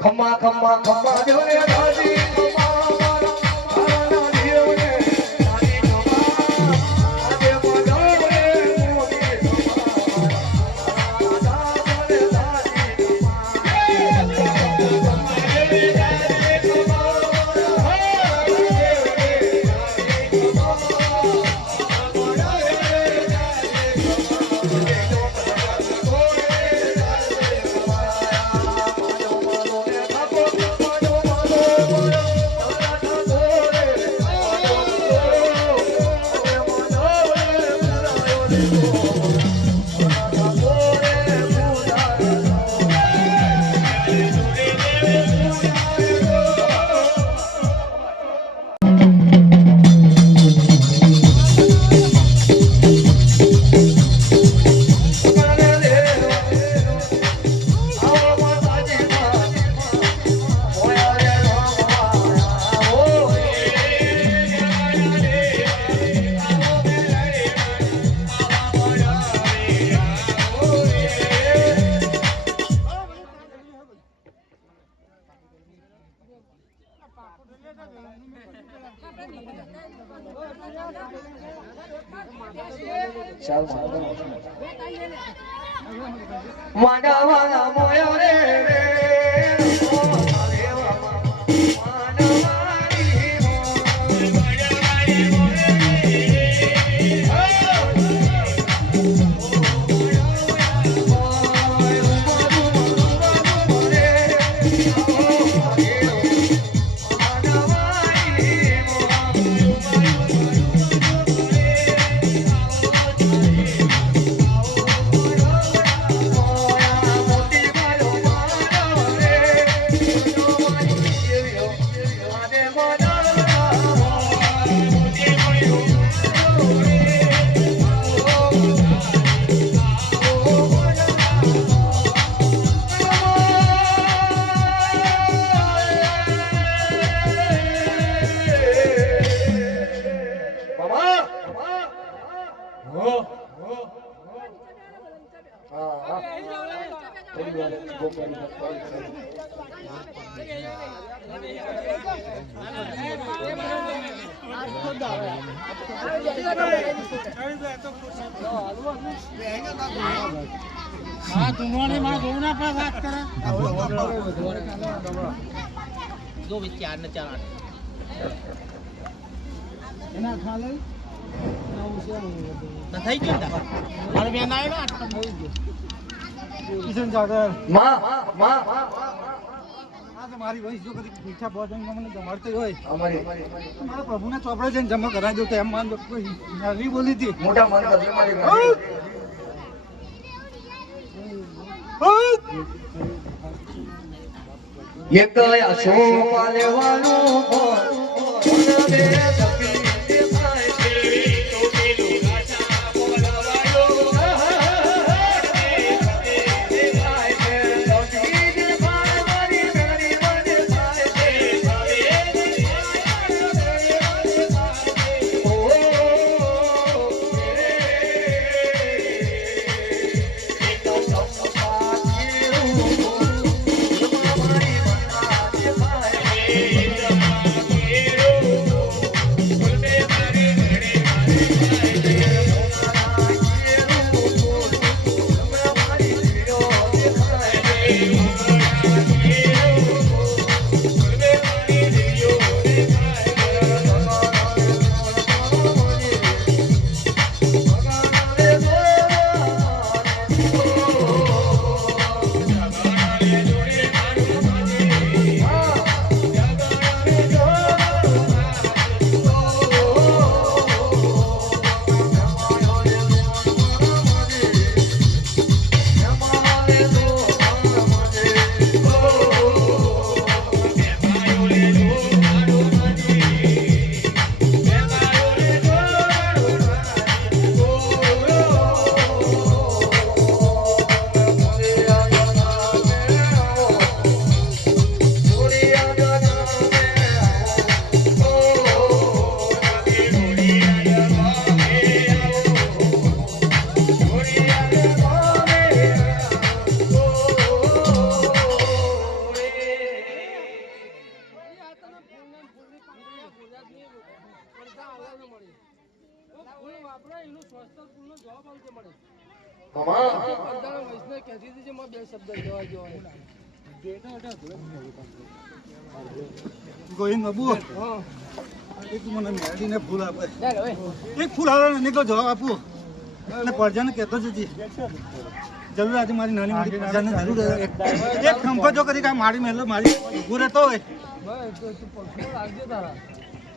ખમ્મા ખમ્મા ખમ્મા દેવને દાદી વાડા વાડા મોયો રે हाँ तुम्हारे माँ दोना पर बात कर दो विचार न चला ना खा ले ना થઈ ગયો મારે બેન આવ્યો ને આટલો થઈ ગયો કિશન જાગર માં માં આ તો મારી વયસ જો કદી મીઠા ભોજન મને જમાડતી હોય અમારી મારા પ્રભુના ચોપડે જઈને જમા કરાવજો તો એમ માનજો કોઈ નવી બોલી હતી મોટા મન કરજે મારી ये गया शो वाले वालों को दे सकी આપણે એનું સ્વસ્થતા પૂર્ણ જવાબ આવશે મળે મામા બધાને વૈષ્ણવ કહેતી હતી કે બે શબ્દ જવા જવા ગોવિંદ બાબુ હા એક મને મેળીને ફૂલ આપે ચાલ હવે એક ફૂલ આવે ને કહો જવાબ આપું અને પરજાને કહેતો જજી જરૂર આજે મારી નાની મોટી પરજાને જરૂર એક ખંભો જો કરી કાંઈ મારી મહેલો મારી ઊભું રહેતો હોય બસ તો તું પક્ષમાં લાગજે તારા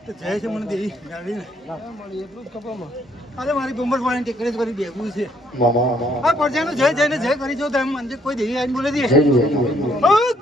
તો જય છે મને દેવી મેળવીને મળી એટલું જ ખબરમાં અરે મારી ગોમ્બર વાળાની ટેકડી જ કરી બેગું છે મામા આ પરજાનું જય જઈને જય કરી જો તો એમ મંદિર કોઈ દેવી આવીને બોલે દે જય જય હક!